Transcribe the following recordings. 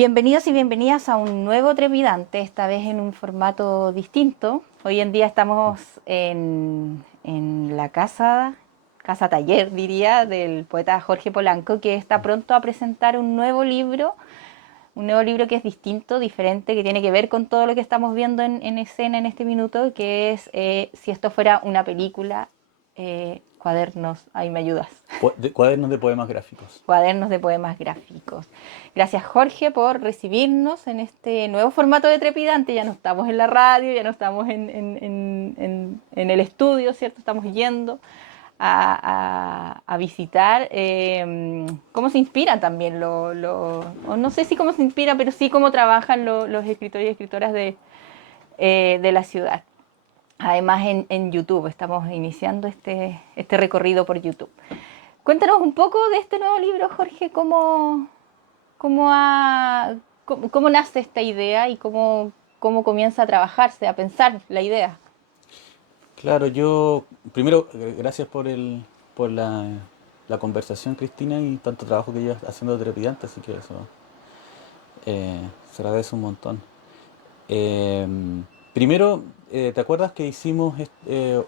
Bienvenidos y bienvenidas a un nuevo Trepidante, esta vez en un formato distinto. Hoy en día estamos en la casa taller, diría, del poeta Jorge Polanco, que está pronto a presentar un nuevo libro que es distinto, diferente, que tiene que ver con todo lo que estamos viendo en escena en este minuto, que es Si esto fuera una película, cuadernos, ahí me ayudas. Cuadernos de poemas gráficos. Cuadernos de poemas gráficos. Gracias Jorge por recibirnos en este nuevo formato de Trepidante. Ya no estamos en la radio, ya no estamos en el estudio, ¿cierto? Estamos yendo a visitar cómo se inspira también, o no sé si cómo se inspira, pero sí cómo trabajan los escritores y escritoras de la ciudad. Además en YouTube, estamos iniciando este recorrido por YouTube. Cuéntanos un poco de este nuevo libro, Jorge, cómo nace esta idea y cómo comienza a trabajarse, a pensar la idea. Claro, yo primero gracias por la conversación, Cristina, y tanto trabajo que llevas haciendo de Trepidante, así que eso se agradece un montón. Eh, Primero, ¿te acuerdas que hicimos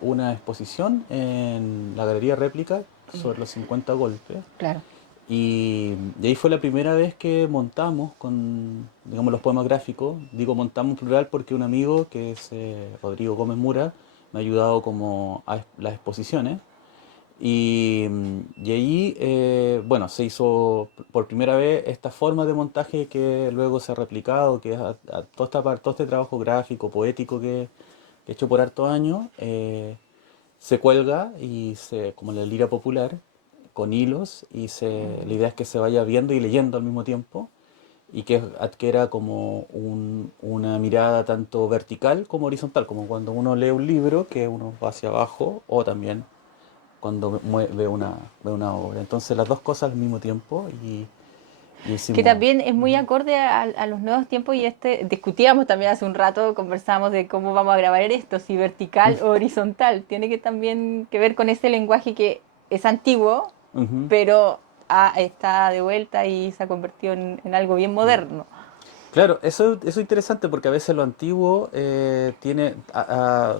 una exposición en la Galería Réplica sobre los 50 golpes? Claro. Y ahí fue la primera vez que montamos con, digamos, los poemas gráficos. Digo montamos en plural porque un amigo, que es Rodrigo Gómez Mura, me ha ayudado como a las exposiciones. Y ahí, bueno, se hizo por primera vez esta forma de montaje que luego se ha replicado, que es a todo este trabajo gráfico, poético que he hecho por hartos años. Se cuelga como la lira popular, con hilos, la idea es que se vaya viendo y leyendo al mismo tiempo y que adquiera como una mirada tanto vertical como horizontal, como cuando uno lee un libro, que uno va hacia abajo, o también cuando ve una obra. Entonces las dos cosas al mismo tiempo y Que hicimos... también es muy acorde a los nuevos tiempos y discutíamos también hace un rato, conversamos de cómo vamos a grabar esto, si vertical o horizontal. Tiene que también que ver con ese lenguaje que es antiguo, Ujú. pero está de vuelta y se ha convertido en algo bien moderno. Claro, eso es interesante porque a veces lo antiguo ha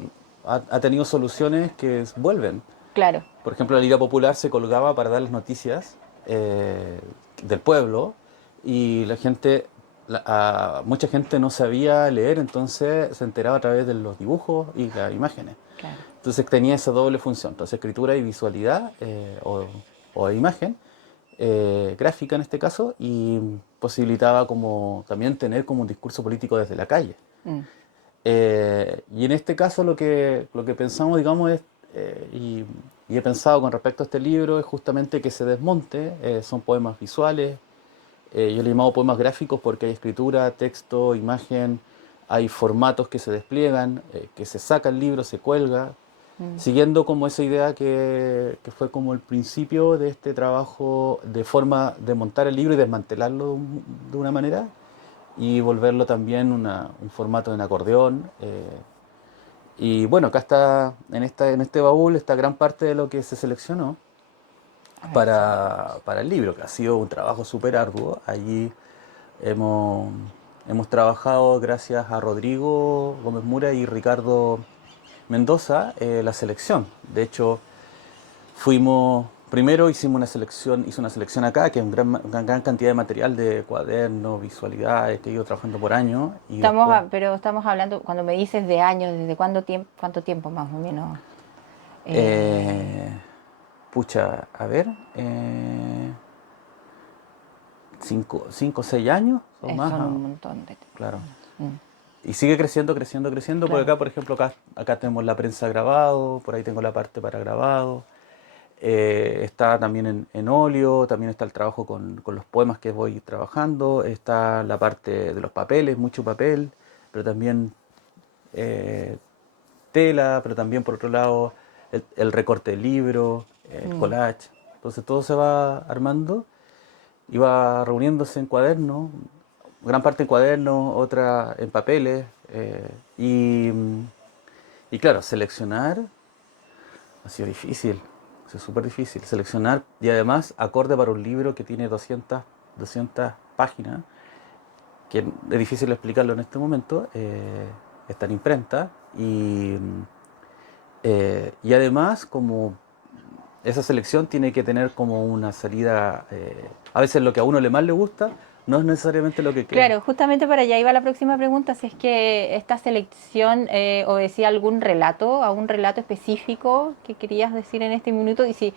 tenido soluciones que vuelven. Claro. Por ejemplo, la Liga Popular se colgaba para dar las noticias del pueblo y mucha gente no sabía leer, entonces se enteraba a través de los dibujos y las imágenes. Claro. Entonces tenía esa doble función, entonces escritura y visualidad o imagen, gráfica en este caso, y posibilitaba como también tener como un discurso político desde la calle. Mm. Y en este caso lo que pensamos, digamos, y he pensado con respecto a este libro, es justamente que se desmonte, son poemas visuales, yo le he llamado poemas gráficos porque hay escritura, texto, imagen, hay formatos que se despliegan, que se saca el libro, se cuelga, Mm. siguiendo como esa idea que fue como el principio de este trabajo de forma de montar el libro y desmantelarlo de una manera y volverlo también un formato en acordeón. Y bueno, acá está, en este baúl, está gran parte de lo que se seleccionó A ver si lo vemos. para el libro, que ha sido un trabajo súper arduo. Allí hemos, hemos trabajado gracias a Rodrigo Gómez Mura y Ricardo Mendoza la selección. De hecho, primero hice una selección acá, que es una gran cantidad de material de cuadernos, visualidades, que he ido trabajando por años, y después, Pero estamos hablando, cuando me dices de años, ¿desde cuánto tiempo más o menos? Eh, eh, pucha, a ver, eh, 5 o 6 años o más, son un montón de claro. años. Mm. Y sigue creciendo, creciendo, creciendo. Por Claro. acá, por ejemplo, acá tenemos la prensa grabado, por ahí tengo la parte para grabado. Está también en óleo, también está el trabajo con los poemas que voy trabajando, está la parte de los papeles, mucho papel, pero también eh, tela, pero también por otro lado el recorte del libro, el Mm. collage. Entonces todo se va armando y va reuniéndose en cuadernos, gran parte en cuadernos, otra en papeles. Y claro, seleccionar ha sido difícil, ha sido súper difícil. Seleccionar y además acorde para un libro que tiene 200 páginas. que es difícil explicarlo en este momento, está en imprenta y además como esa selección tiene que tener como una salida, a veces lo que a uno más le gusta no es necesariamente lo que queda. Claro, justamente para allá iba la próxima pregunta, si es que esta selección obedecía a algún relato, a un relato específico que querías decir en este minuto, y si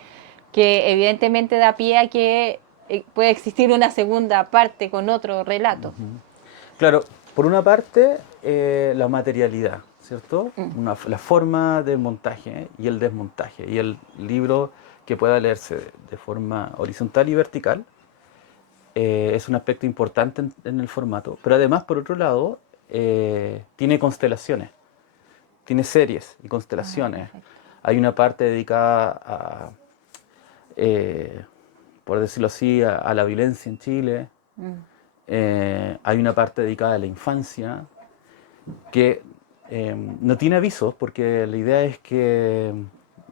que evidentemente da pie a que puede existir una segunda parte con otro relato. Ujú. Claro, por una parte, la materialidad, ¿cierto? Mm. La forma del montaje y el desmontaje. Y el libro que pueda leerse de forma horizontal y vertical es un aspecto importante en el formato. Pero además, por otro lado, tiene constelaciones, tiene series y Ah, constelaciones. perfecto. Hay una parte dedicada a, eh, por decirlo así, a la violencia en Chile. Mm. Hay una parte dedicada a la infancia que no tiene avisos porque la idea es que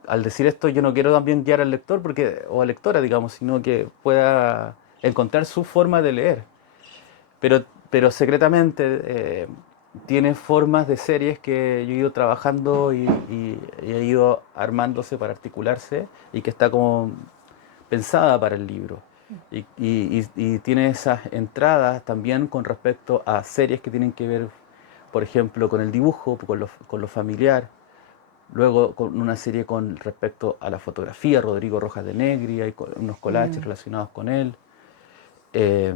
al decir esto yo no quiero también guiar al lector porque, o a la lectora, digamos, sino que pueda encontrar su forma de leer. Pero secretamente tiene formas de series que yo he ido trabajando y he ido armándose para articularse y que está como pensada para el libro. Y tiene esas entradas también con respecto a series que tienen que ver, por ejemplo, con el dibujo, con lo familiar. Luego con una serie con respecto a la fotografía, Rodrigo Rojas de Negri, hay unos collages Mm. relacionados con él. Eh,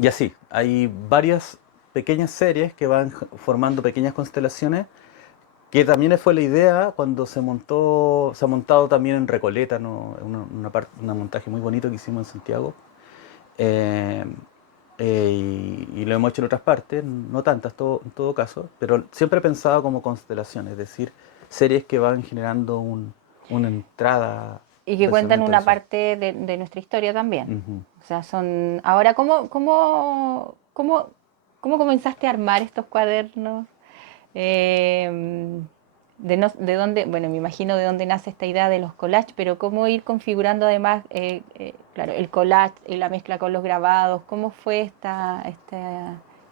y así, hay varias pequeñas series que van formando pequeñas constelaciones, que también fue la idea cuando se ha montado también en Recoleta, ¿no? Un montaje muy bonito que hicimos en Santiago. Eh, y lo hemos hecho en otras partes, no tantas en todo caso, pero siempre he pensado como constelaciones, es decir, series que van generando una entrada Y de que cuentan pensamiento una visual. parte de nuestra historia también. Ujú. O sea, son... Ahora, ¿cómo comenzaste a armar estos cuadernos? Eh, de dónde, bueno, me imagino de dónde nace esta idea de los collages, pero cómo ir configurando además, claro, el collage y la mezcla con los grabados, ¿cómo fue esta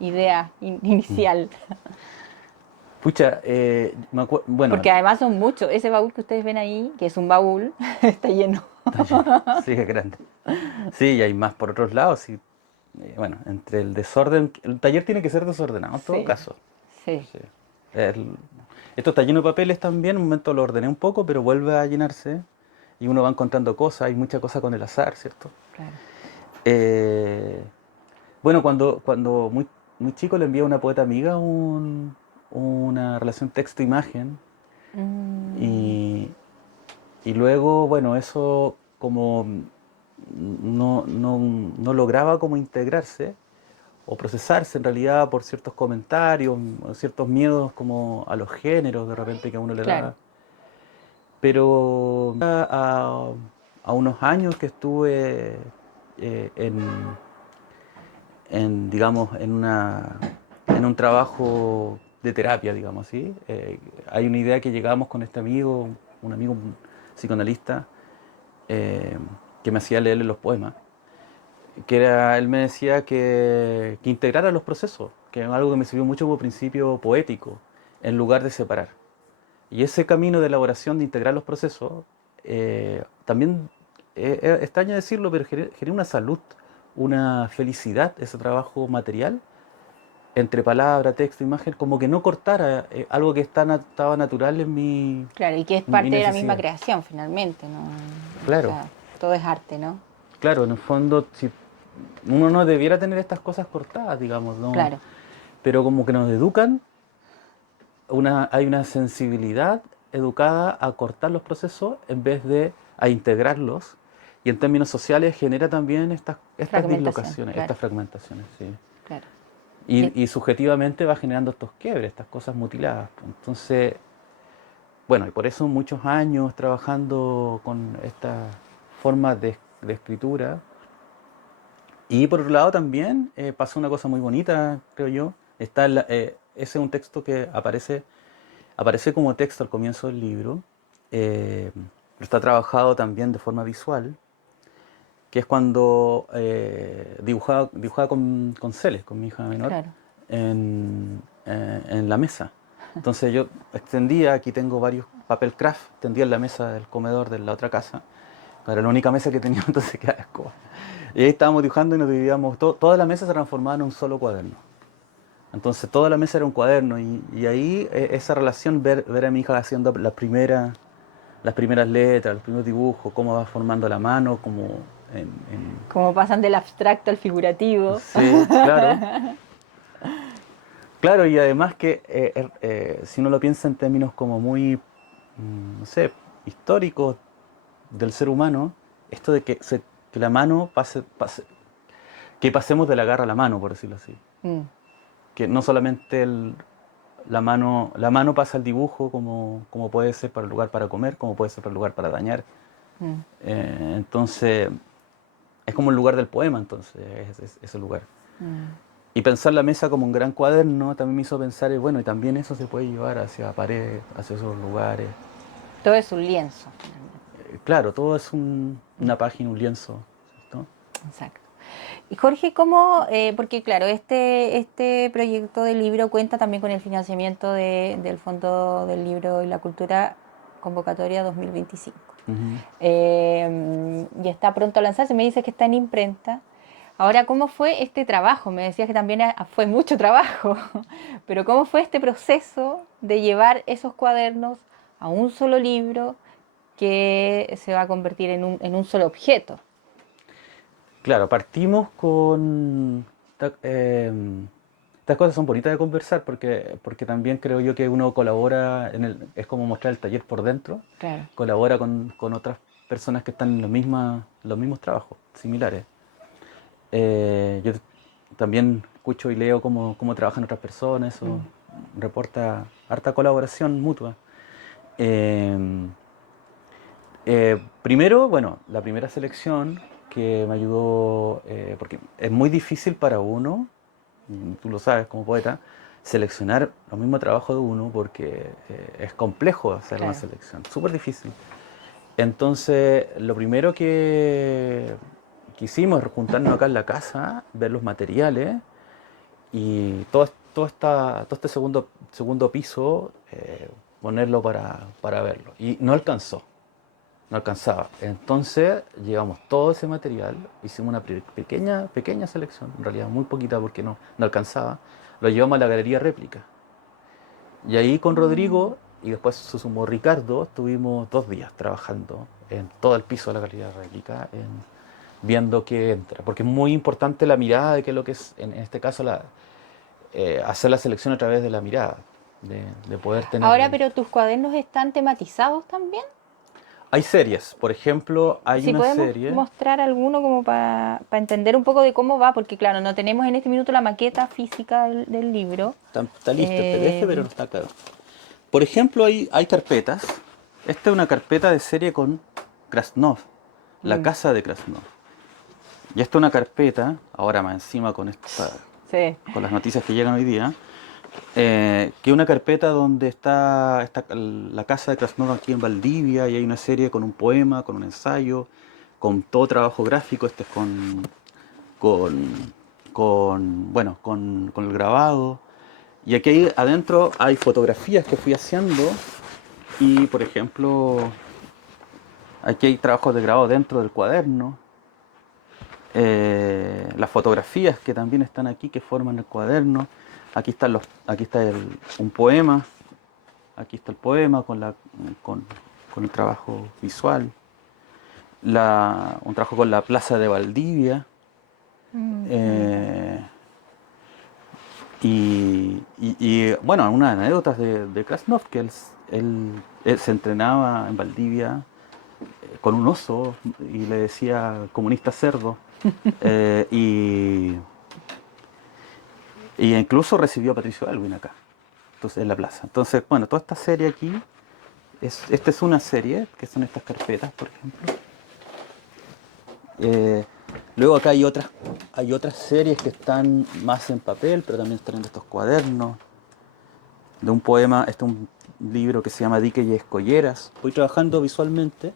idea inicial? Pucha, bueno, Porque además son muchos. Ese baúl que ustedes ven ahí, que es un baúl, está lleno. está lleno, sí, es grande. Sí, y hay más por otros lados. Y, bueno, entre el desorden, el taller tiene que ser desordenado en todo Sí, caso. sí, Sí. El- Esto está lleno de papeles también, un momento lo ordené un poco, pero vuelve a llenarse y uno va encontrando cosas, hay mucha cosa con el azar, ¿cierto? claro. Eh, bueno, cuando muy chico le envié a una poeta amiga una relación texto-imagen Mm, y, y luego, bueno, eso como no lograba como integrarse o procesarse en realidad por ciertos comentarios, ciertos miedos como a los géneros de repente que a uno le claro. da. Pero a unos años que estuve eh, en, digamos, en un trabajo de terapia, digamos así, hay una idea que llegamos con este amigo, un amigo un psicoanalista, eh, que me hacía leerle los poemas, él me decía que integrara los procesos, que es algo que me sirvió mucho como principio poético, en lugar de separar. Y ese camino de elaboración, de integrar los procesos, también, es extraño decirlo, pero genera una salud, una felicidad, ese trabajo material, entre palabra, texto, imagen, como que no cortara algo que estaba natural Claro, y que es en mi parte de la misma necesidad. creación finalmente, ¿no? O Claro, sea, todo es arte, ¿no? claro, en el fondo, si uno no debiera tener estas cosas cortadas, digamos, ¿no? Claro. Pero como que nos educan, hay una sensibilidad educada a cortar los procesos en vez de a integrarlos. Y en términos sociales genera también estas Fragmentación, dislocaciones, claro, estas fragmentaciones, sí. claro. Y Y subjetivamente va generando estos quiebres, estas cosas mutiladas. Entonces, bueno, y por eso muchos años trabajando con esta forma de escritura. Y por otro lado también pasó una cosa muy bonita, creo yo. Ese es un texto que aparece como texto al comienzo del libro, pero está trabajado también de forma visual, que es cuando dibujaba con Celes, con mi hija menor, Claro. en la mesa. Entonces yo extendía, aquí tengo varios papel craft, tendía en la mesa del comedor de la otra casa. Era la única mesa que tenía, entonces quedaba escoba. Y ahí estábamos dibujando y nos dividíamos, toda la mesa se transformaba en un solo cuaderno. Entonces toda la mesa era un cuaderno y ahí esa relación, ver a mi hija haciendo las primeras letras, los primeros dibujos, cómo va formando la mano, como en... Como pasan del abstracto al figurativo. Sí, claro. Claro, y además que si uno lo piensa en términos como muy, no sé, históricos del ser humano, esto de que la mano que pasemos de la garra a la mano, por decirlo así. Mm, Que no solamente la mano pasa al dibujo como puede ser para el lugar para comer, como puede ser para el lugar para dañar. mm, Entonces, es como el lugar del poema, entonces, ese lugar. mm. Y pensar la mesa como un gran cuaderno también me hizo pensar, bueno, y también eso se puede llevar hacia pared, hacia esos lugares. Todo es un lienzo, finalmente. Claro, todo es una página, un lienzo, ¿cierto? Exacto. Y Jorge, ¿cómo? Porque claro, este proyecto de libro cuenta también con el financiamiento del Fondo del Libro y la Cultura Convocatoria 2025. Ujú. Y está pronto a lanzarse, me dices que está en imprenta. Ahora, ¿cómo fue este trabajo? Me decías que también fue mucho trabajo, pero ¿cómo fue este proceso de llevar esos cuadernos a un solo libro que se va a convertir en un solo objeto? Claro, partimos con... estas cosas son bonitas de conversar porque también creo yo que uno colabora, es como mostrar el taller por dentro, Claro. colabora con otras personas que están en los mismos trabajos, similares. Yo también escucho y leo cómo trabajan otras personas, eso Mm. reporta harta colaboración mutua. Eh, Primero, bueno, la primera selección que me ayudó, porque es muy difícil para uno, tú lo sabes como poeta, seleccionar los mismos trabajos de uno porque es complejo hacer una Claro. selección, súper difícil. Entonces, lo primero que hicimos es juntarnos acá en la casa, ver los materiales y todo este segundo piso, ponerlo para verlo. Y no alcanzó, no alcanzaba. Entonces llevamos todo ese material, hicimos una pequeña selección, en realidad muy poquita porque no alcanzaba. Lo llevamos a la galería réplica. Y ahí con Mm. Rodrigo y después se sumó Ricardo, estuvimos 2 días trabajando en todo el piso de la galería réplica, viendo qué entra. Porque es muy importante la mirada de qué es lo que es, en este caso, hacer la selección a través de la mirada, de poder tener... Ahora, pero tus cuadernos están tematizados también. Hay series, por ejemplo, hay Si una podemos serie... mostrar alguno como para entender un poco de cómo va, porque claro, no tenemos en este minuto la maqueta física del libro. Está listo el PDF, pero Eh, no está acá. Por ejemplo, hay carpetas. Esta es una carpeta de serie con Krasnov, la mm, casa de Krasnov. Y esta es una carpeta, ahora más encima sí. con las noticias que llegan hoy día, que es una carpeta donde está la casa de Krasnov aquí en Valdivia y hay una serie con un poema, con un ensayo, con todo trabajo gráfico, este es con, con el grabado. Y aquí adentro hay fotografías que fui haciendo y, por ejemplo, aquí hay trabajos de grabado dentro del cuaderno. Las fotografías que también están aquí, que forman el cuaderno. Aquí está un poema. Aquí está el poema con, con el trabajo visual. Un trabajo con la plaza de Valdivia. Mm, qué bonito. Eh, bueno, unas anécdotas de Krasnov, que él se entrenaba en Valdivia con un oso y le decía comunista cerdo. eh, y, y incluso recibió a Patricio Aylwin acá, entonces, en la plaza. Entonces, bueno, toda esta serie aquí, esta es una serie, que son estas carpetas, por ejemplo. Eh, Luego acá hay otras series que están más en papel, pero también están en estos cuadernos. De un poema, este es un libro que se llama Dique y Escolleras. Voy trabajando visualmente.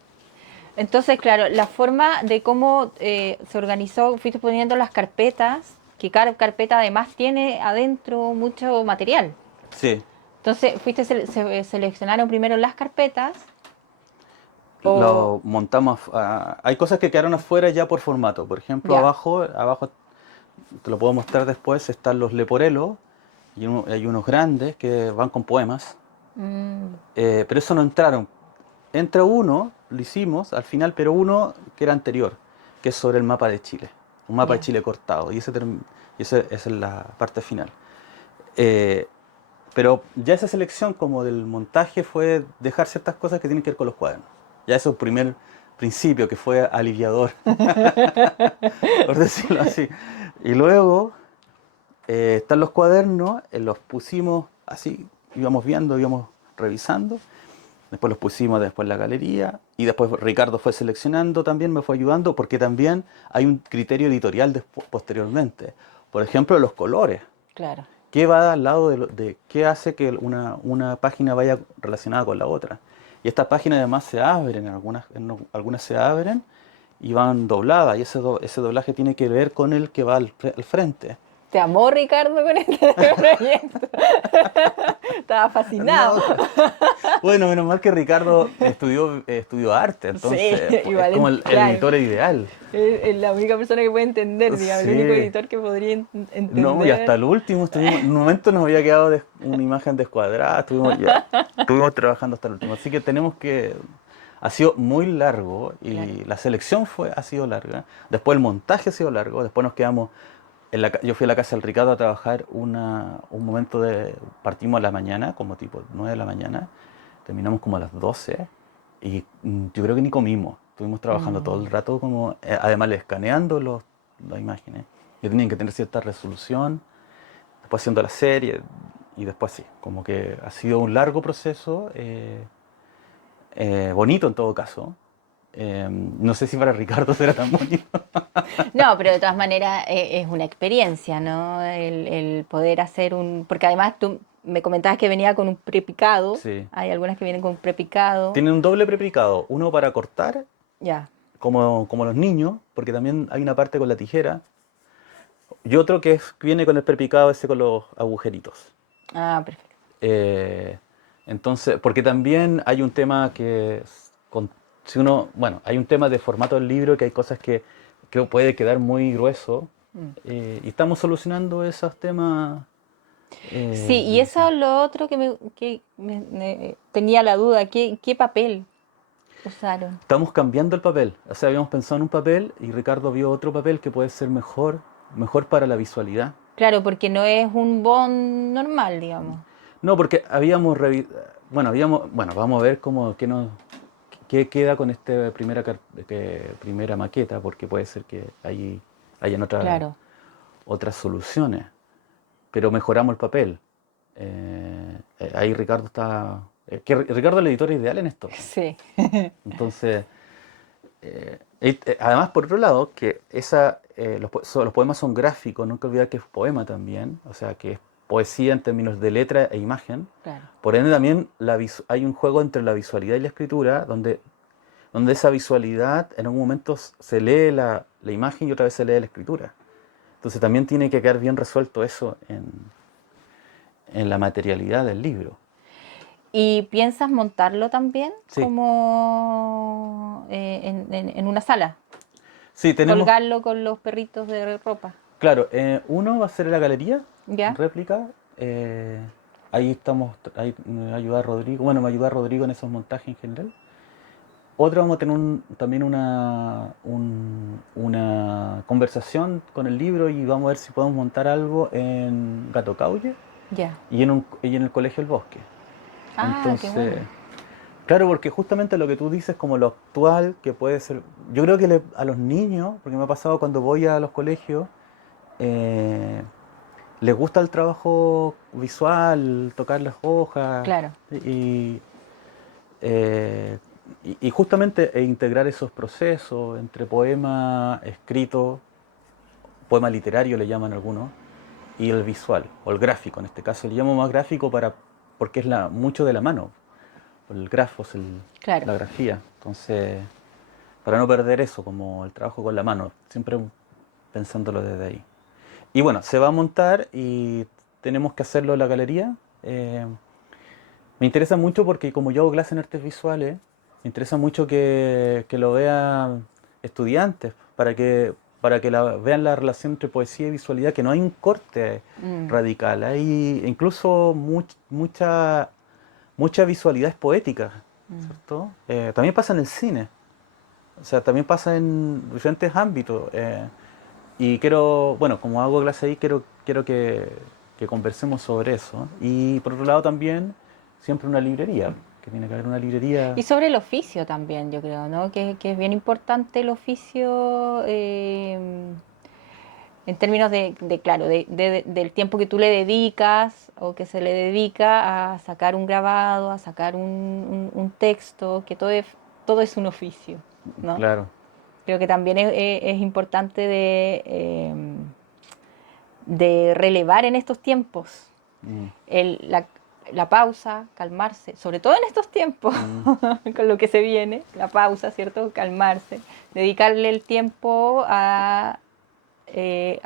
Entonces, claro, la forma de cómo se organizó, fuiste poniendo las carpetas, que cada carpeta además tiene adentro mucho material. Sí, Entonces, seleccionaron primero las carpetas o... lo montamos. Hay cosas que quedaron afuera ya por formato. Por ejemplo, Ya. abajo te lo puedo mostrar después, están los leporelos y hay unos grandes que van con poemas. Mm, Pero eso no entraron. Entra uno, lo hicimos al final, pero uno que era anterior, que es sobre el mapa de Chile. Un mapa de ya. Chile cortado. Esa es la parte final. Eh, pero ya esa selección como del montaje fue dejar ciertas cosas que tienen que ver con los cuadernos. Ya eso es un primer principio que fue aliviador, por decirlo así. Y luego están los cuadernos, los pusimos así, íbamos viendo, íbamos revisando. Después los pusimos después en la galería y después Ricardo fue seleccionando también, me fue ayudando porque también hay un criterio editorial posteriormente. Por ejemplo, los colores. Claro. ¿Qué va al lado de qué hace que una página vaya relacionada con la otra? Y estas páginas además se abren, algunas se abren y van dobladas y ese doblaje tiene que ver con el que va al frente. ¿Te amó Ricardo con este proyecto? Estaba fascinado. No, bueno, menos mal que Ricardo estudió arte, Sí, entonces pues, es igual, como el claro. editor ideal. Es la única persona que puede entender, digamos, el único Sí. editor que podría No, y hasta entender. el último en un momento nos había quedado una imagen descuadrada, estuvimos trabajando hasta el último. Así que ha sido muy largo Claro. y la selección ha sido larga. Después el montaje ha sido largo, después nos quedamos, yo fui a la casa del Ricardo a trabajar un momento partimos a la mañana, como tipo 9 de la mañana, terminamos como a las 12 y yo creo que ni comimos. Estuvimos trabajando todo el Mm. rato como, además escaneando las imágenes que tenían que tener cierta resolución, después haciendo la serie y después sí, como que ha sido un largo proceso, bonito en todo caso. No sé si para Ricardo será tan bonito. No, pero de todas maneras es una experiencia, ¿no? El poder hacer un... Porque además tú me comentabas que venía con un prepicado. Sí. Hay algunas que vienen con prepicado. Tiene un doble preplicado, uno para cortar, Ya. como los niños, porque también hay una parte con la tijera, y otro que viene con el preplicado ese con los agujeritos. Ah, perfecto. Eh, entonces, porque también hay un tema si uno, bueno, hay un tema de formato del libro que hay cosas que puede quedar muy grueso Mm. y estamos solucionando esos temas. Sí, y eso es lo otro que me tenía la duda. ¿Qué papel usaron? Estamos cambiando el papel, o sea, habíamos pensado en un papel y Ricardo vio otro papel que puede ser mejor para la visualidad. Claro, porque no es un bond normal, digamos. No, porque bueno, vamos a ver qué queda con esta primera maqueta, porque puede ser que hayan Claro. otras soluciones, pero mejoramos el papel. Ahí Ricardo Ricardo es el editor ideal en esto. Sí. Entonces, además, por otro lado, que los poemas son gráficos, nunca olvidar que es poema también, o sea, que es poesía en términos de letra e imagen. Claro. Por ende, también hay un juego entre la visualidad y la escritura, donde esa visualidad en un momento se lee la imagen y otra vez se lee la escritura. Entonces, también tiene que quedar bien resuelto eso en la materialidad del libro. ¿Y piensas montarlo también Sí, como en una sala? sí, tenemos. Colgarlo con los perritos de ropa. Claro, uno va a ser en la galería, ¿Ya? réplica. Ahí estamos, ahí me ayuda Rodrigo, bueno, me ayuda Rodrigo en esos montajes en general. Otro vamos a tener también una conversación con el libro y vamos a ver si podemos montar algo en Gato Caulle Ya. y en el Colegio El Bosque. Ah, qué Entonces, bueno. claro, porque justamente lo que tú dices como lo actual, que puede ser, yo creo que a los niños, porque me ha pasado cuando voy a los colegios, eh, les gusta el trabajo visual, tocar las hojas Claro. eh, y justamente integrar esos procesos entre poema escrito, poema literario le llaman algunos, y el visual, o el gráfico en este caso. Le llamo más gráfico porque es mucho de la mano, el grafos, Claro. la grafía. Entonces, para no perder eso, como el trabajo con la mano, siempre pensándolo desde ahí. Y bueno, se va a montar y tenemos que hacerlo en la galería. Eh, Me interesa mucho porque como yo hago clases en artes visuales, me interesa mucho que lo vean estudiantes, para que vean la relación entre poesía y visualidad, que no hay un corte Mm, radical, hay incluso mucha visualidad es poética, mm. ¿cierto? También pasa en el cine, o sea, también pasa en diferentes ámbitos. Y quiero, bueno, como hago clase ahí, quiero que conversemos sobre eso. Y por otro lado también, siempre una librería, que tiene que haber una librería. Y sobre el oficio también, yo creo, ¿no? Que es bien importante el oficio en términos claro, del tiempo que tú le dedicas o que se le dedica a sacar un grabado, a sacar un texto, que todo es un oficio, ¿no? Claro. Creo que también es importante de relevar en estos tiempos Mm, el- la, la pausa, calmarse, sobre todo en estos tiempos, mm, con lo que se viene, la pausa, ¿cierto? Calmarse, dedicarle el tiempo a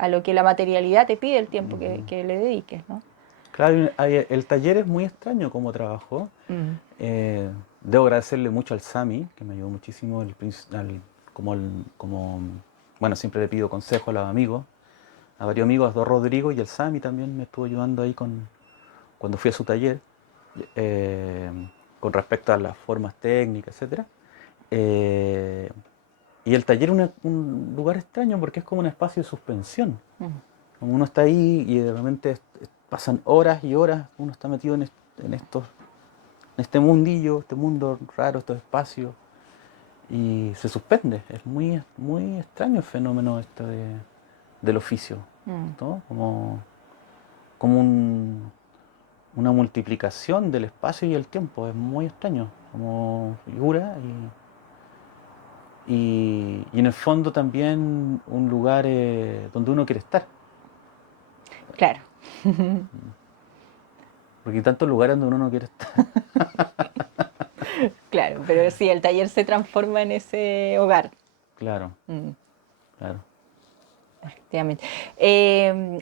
lo que la materialidad te pide, el tiempo ujú. que le dediques, ¿no? Claro, el taller es muy extraño como trabajo. Mm, Debo agradecerle mucho al Sami, que me ayudó muchísimo, como, bueno, siempre le pido consejo a los amigos, a varios amigos, a Don Rodrigo y el Sami también me estuvo ayudando ahí cuando fui a su taller, eh, con respecto a las formas técnicas, etcétera. Eh, y el taller es un lugar extraño porque es como un espacio de suspensión. mm. Como uno está ahí y de repente pasan horas y horas, uno está metido en este mundillo, este mundo raro, estos espacios, y se suspende. Es muy extraño el fenómeno del oficio, Mm. ¿no? Como una multiplicación del espacio y el tiempo, es muy extraño, como figura y en el fondo también un lugar donde uno quiere estar, Claro, porque hay tantos lugares donde uno no quiere estar. claro, pero sí, el taller se transforma en ese hogar. Claro, Mm. claro. Efectivamente.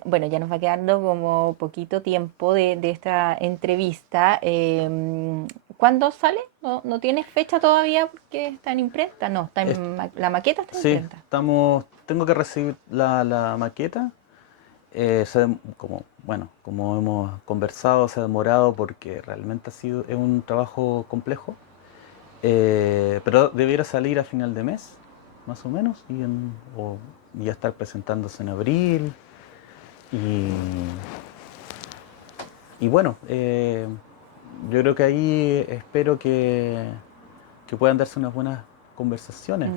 Bueno, ya nos va quedando como poquito tiempo de esta entrevista. ¿Cuándo sale? ¿No tienes fecha todavía porque está en imprenta? No, Es- la maqueta está en sí, imprenta. tengo que recibir la maqueta. Como hemos conversado, se ha demorado porque realmente es un trabajo complejo. Pero debiera salir a final de mes, más o menos, y ya estar presentándose en abril. Y, y bueno, yo creo que ahí espero que puedan darse unas buenas conversaciones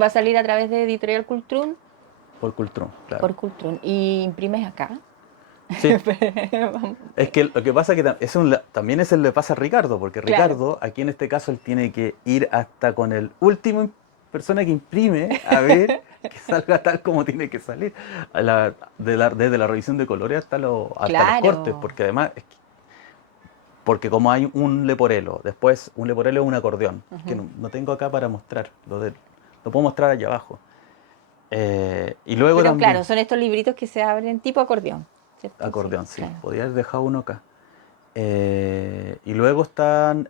Va a salir a través de Editorial Cultrún, por Cultron, claro. por Cultrún. ¿Y imprimes acá? Sí, es que lo que pasa es que también eso le pasa a Ricardo, porque Claro, Ricardo, aquí en este caso, él tiene que ir hasta con el último persona que imprime a ver que salga tal como tiene que salir, desde la revisión de colores hasta los cortes, claro. porque además, porque como hay un leporelo, después un leporelo es un acordeón, que Ujú. no tengo acá para mostrar, lo puedo mostrar allá abajo. Y luego Pero también, claro, son estos libritos que se abren tipo acordeón, ¿cierto? Sí, acordeón, sí, claro. podría haber dejado uno acá. Y luego están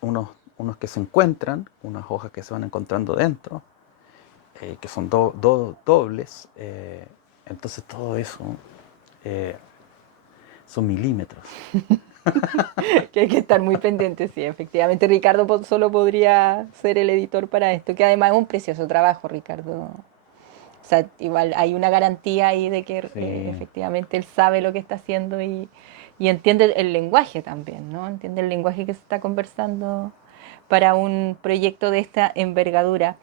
unos que se encuentran, unas hojas que se van encontrando dentro, que son dobles. Entonces todo eso eh, son milímetros. Que hay que estar muy pendiente, sí, efectivamente. Ricardo solo podría ser el editor para esto, que además es un precioso trabajo, Ricardo. O sea, igual hay una garantía ahí de que Sí, efectivamente él sabe lo que está haciendo y entiende el lenguaje también, ¿no? Entiende el lenguaje que se está conversando para un proyecto de esta envergadura.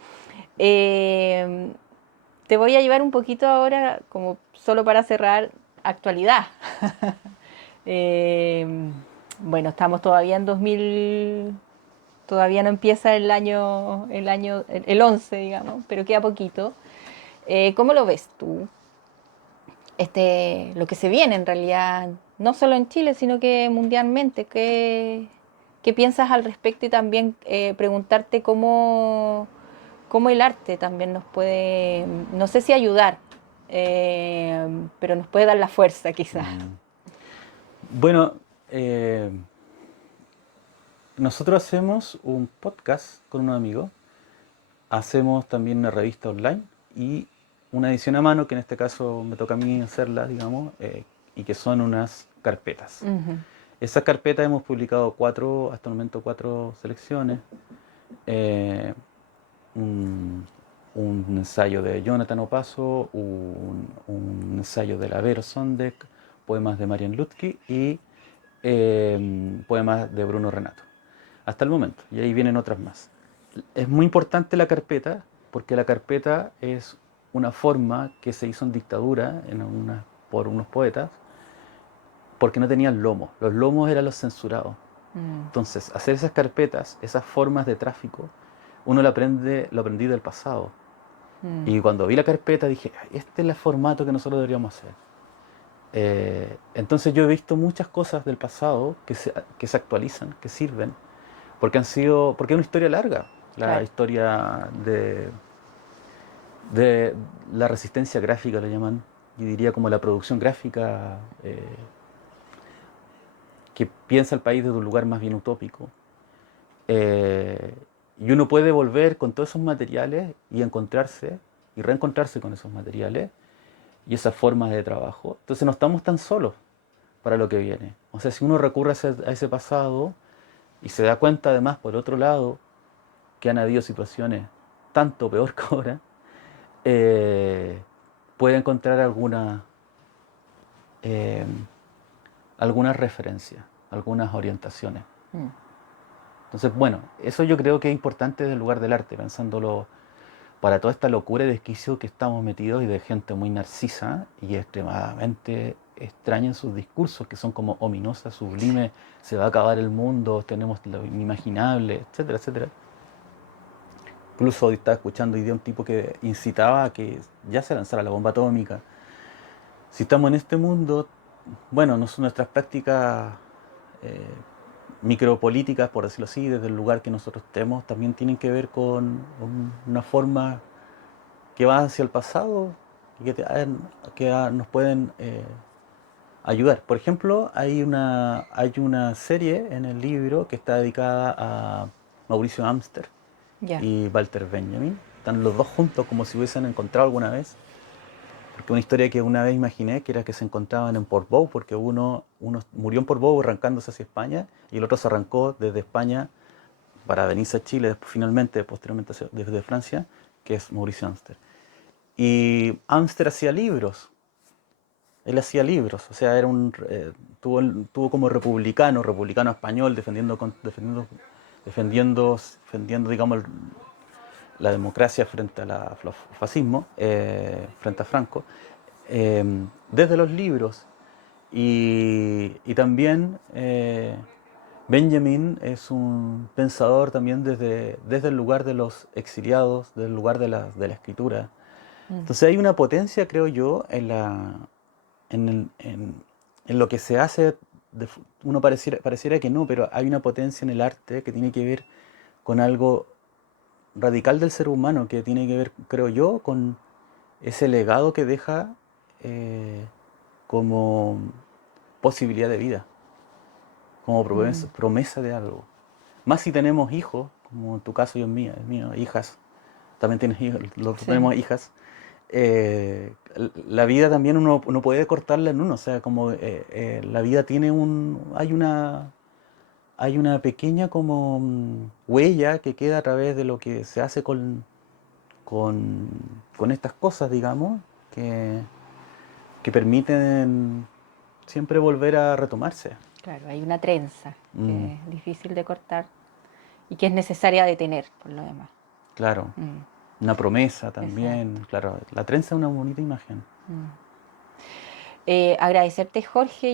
Eh, Te voy a llevar un poquito ahora, como solo para cerrar, actualidad. Eh, bueno, estamos todavía en 2000, todavía no empieza el 11, digamos, pero queda poquito. ¿Cómo lo ves tú? Lo que se viene en realidad, no solo en Chile, sino que mundialmente. ¿Qué qué piensas al respecto y también preguntarte cómo el arte también nos puede, no sé si ayudar, pero nos puede dar la fuerza quizás. Bueno, eh, nosotros hacemos un podcast con unos amigos, hacemos también una revista online y una edición a mano, que en este caso me toca a mí hacerla, digamos, y que son unas carpetas. Ujú. Esas carpetas hemos publicado hasta el momento 4 selecciones. eh, un, un ensayo de Jonathan Opaso, un ensayo de la Vero Sondek, poemas de Marian Lutki y poemas de Bruno Renato. Hasta el momento, y ahí vienen otras más. Es muy importante la carpeta, porque la carpeta es una forma que se hizo en dictadura por unos poetas, porque no tenían lomos. Los lomos eran los censurados. Mm, Entonces, hacer esas carpetas, esas formas de tráfico, uno lo aprendí del pasado. mm, Y cuando vi la carpeta dije, este es el formato que nosotros deberíamos hacer. Entonces yo he visto muchas cosas del pasado que se actualizan, que sirven, porque es una historia larga, la claro. historia de la resistencia gráfica, le llaman, yo diría como la producción gráfica que piensa el país desde un lugar más bien utópico. Eh, y uno puede volver con todos esos materiales y encontrarse y reencontrarse con esos materiales y esas formas de trabajo. Entonces no estamos tan solos para lo que viene. O sea, si uno recurre a ese pasado y se da cuenta además, por otro lado, que han habido situaciones tanto peor que ahora, eh, puede encontrar eh, algunas referencias, algunas orientaciones. Mm, Entonces, bueno, eso yo creo que es importante desde el lugar del arte, pensándolo para toda esta locura y desquicio que estamos metidos y de gente muy narcisa y extremadamente extraña en sus discursos, que son como ominosas, sublimes, se va a acabar el mundo, tenemos lo inimaginable, etcétera, etcétera. Incluso hoy estaba escuchando y de un tipo que incitaba a que ya se lanzara la bomba atómica. Si estamos en este mundo, bueno, no son nuestras prácticas eh, micropolíticas, por decirlo así, desde el lugar que nosotros estemos, también tienen que ver con una forma que va hacia el pasado y que nos pueden ayudar. Por ejemplo, hay una serie en el libro que está dedicada a Mauricio Amster ya. y Walter Benjamin. Están los dos juntos como si hubiesen encontrado alguna vez. Porque una historia que una vez imaginé que era que se encontraban en Portbou, porque uno murió en Portbou arrancándose hacia España y el otro se arrancó desde España para venirse a Chile finalmente, posteriormente desde Francia, que es Mauricio Amster. Y Amster hacía libros, él hacía libros, o sea, tuvo como republicano español, defendiendo, digamos, la democracia frente al fascismo, frente a Franco, eh, desde los libros. Y también Benjamin es un pensador también desde el lugar de los exiliados, desde el lugar de la escritura. Mm, Entonces hay una potencia, creo yo, en lo que se hace. Uno pareciera que no, pero hay una potencia en el arte que tiene que ver con algo radical del ser humano, que tiene que ver, creo yo, con ese legado que deja eh, como posibilidad de vida, como mm, promesa de algo. Más si tenemos hijos, como en tu caso y en mío, hijas, también tienes hijos, los dos sí. tenemos hijas. La vida también uno puede cortarla en uno, o sea, como la vida hay una pequeña como huella que queda a través de lo que se hace con, con estas cosas, digamos, que permiten siempre volver a retomarse. Claro, hay una trenza Mm, que es difícil de cortar y que es necesaria de tener, por lo demás. claro, Mm, una promesa exacto. también, claro, la trenza es una bonita imagen. Mm. Agradecerte, Jorge,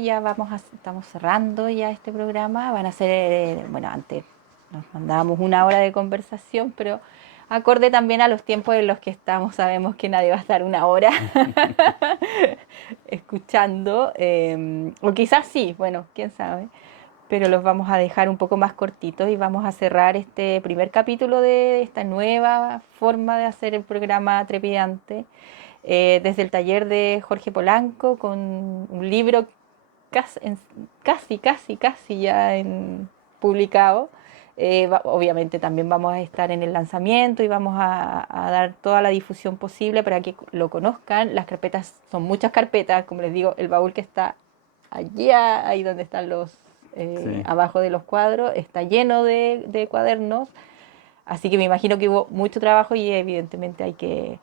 estamos cerrando ya este programa. Van a ser, bueno, antes nos mandábamos una hora de conversación, pero acorde también a los tiempos en los que estamos, sabemos que nadie va a estar una hora escuchando, o quizás sí, bueno, quién sabe. pero los vamos a dejar un poco más cortitos y vamos a cerrar este primer capítulo de esta nueva forma de hacer el programa Trepidante, desde el taller de Jorge Polanco, con un libro casi ya publicado. Obviamente también vamos a estar en el lanzamiento y vamos a dar toda la difusión posible para que lo conozcan. Las carpetas son muchas carpetas, como les digo, el baúl que está allá, ahí donde están Sí. abajo de los cuadros, está lleno de cuadernos. Así que me imagino que hubo mucho trabajo y evidentemente hay que,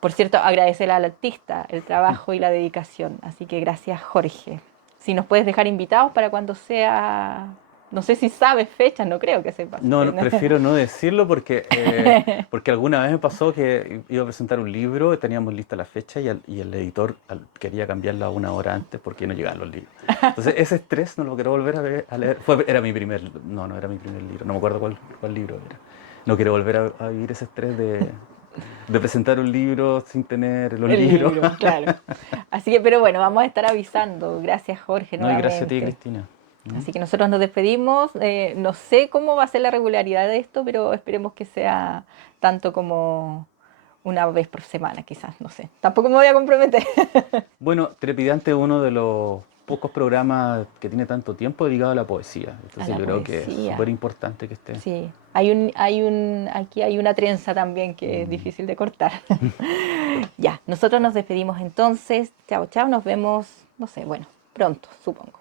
por cierto, agradecer al artista el trabajo y la dedicación. Así que gracias, Jorge. Si nos puedes dejar invitados para cuando sea, no sé si sabes fechas, no creo que sepas. No, prefiero no decirlo porque alguna vez me pasó que iba a presentar un libro, teníamos lista la fecha y el editor quería cambiarla una hora antes porque no llegaban los libros. Entonces ese estrés no lo quiero volver a leer. Era mi primer, no era mi primer libro, no me acuerdo cuál libro era. No quiero volver a vivir ese estrés de presentar un libro sin tener los El libros. libro, claro. Así que, pero bueno, vamos a estar avisando. Gracias, Jorge, No, y gracias a ti, nuevamente. Cristina. ¿Mm? Así que nosotros nos despedimos. No sé cómo va a ser la regularidad de esto, pero esperemos que sea tanto como una vez por semana, quizás, no sé. Tampoco me voy a comprometer. Bueno, Trepidante es uno de los pocos programas que tiene tanto tiempo dedicado a la poesía. A Entonces la yo creo que es súper poesía. importante que esté. Sí, aquí hay una trenza también que es difícil de cortar. Ya, nosotros nos despedimos entonces. Chao, chao, nos vemos, no sé, bueno, pronto, supongo.